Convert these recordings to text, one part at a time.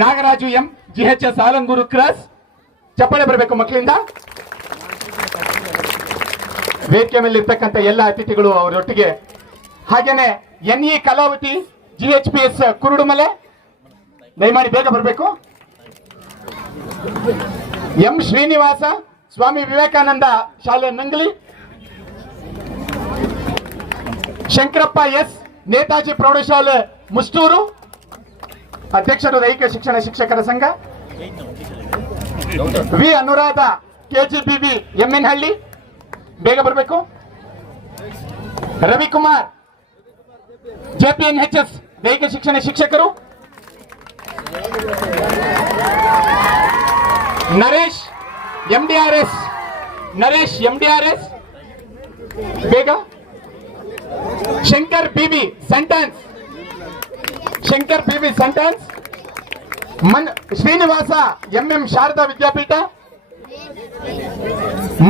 Nagaraju M, GHS Alangur cross. ಚಪ್ಪಾಳೆ ಬರಬೇಕು ಮಕ್ಕಳಿಂದ. ವೇದಿಕೆ ಮೇಲೆ ಇರ್ತಕ್ಕಂಥ ಎಲ್ಲ ಅತಿಥಿಗಳು ಅವರೊಟ್ಟಿಗೆ, ಹಾಗೇನೆ NE ಕಲಾವತಿ, GHPS ಕುರುಡುಮಲೆ, ದಯಮಾಡಿ ಬೇಗ ಬರಬೇಕು. M ಶ್ರೀನಿವಾಸ, ಸ್ವಾಮಿ ವಿವೇಕಾನಂದ ಶಾಲೆ ನಂಗಲಿ. ಶಂಕರಪ್ಪ ಎಸ್, ನೇತಾಜಿ ಪ್ರೌಢಶಾಲೆ ಮುಷ್ಟೂರು, ಅಧ್ಯಕ್ಷರು ದೈಹಿಕ ಶಿಕ್ಷಣ ಶಿಕ್ಷಕರ ಸಂಘ. ವಿ ಅನುರಾಧ, KGBB MN ಹಳ್ಳಿ, ಬೇಗ ಬರಬೇಕು. ರವಿಕುಮಾರ್, JPNHS ದೈಹಿಕ ಶಿಕ್ಷಣ ಶಿಕ್ಷಕರು. ನರೇಶ್ MDRS, ಬೇಗ. ಶಂಕರ್ BB ಸೆಂಟೆನ್ಸ್, Srinivasa MM Sharada Vidyapeetha.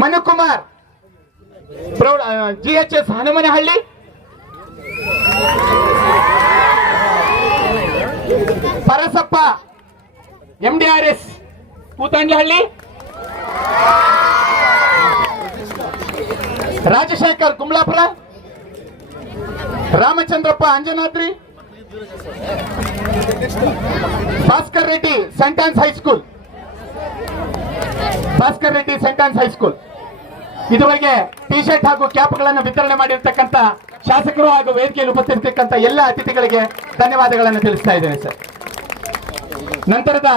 Manukumar, GHS Hanumanahalli. Parasappa MDRS Koothandlahalli. Rajashekar Kumblapura. Ramachandrappa Anjanadri. Bhaskar Reddy ಸೆಂಟೆನ್ಸ್ ಹೈಸ್ಕೂಲ್. ಇದುವರೆಗೆ ಟಿ ಶರ್ಟ್ ಹಾಗೂ ಕ್ಯಾಪ್ಗಳನ್ನು ವಿತರಣೆ ಮಾಡಿರ್ತಕ್ಕಂಥ ಶಾಸಕರು ಹಾಗೂ ವೇದಿಕೆಯಲ್ಲಿ ಉಪಸ್ಥಿತಿರ್ತಕ್ಕಂಥ ಎಲ್ಲ ಅತಿಥಿಗಳಿಗೆ ಧನ್ಯವಾದಗಳನ್ನು ತಿಳಿಸ್ತಾ ಇದ್ದೇನೆ ಸರ್. ನಂತರದ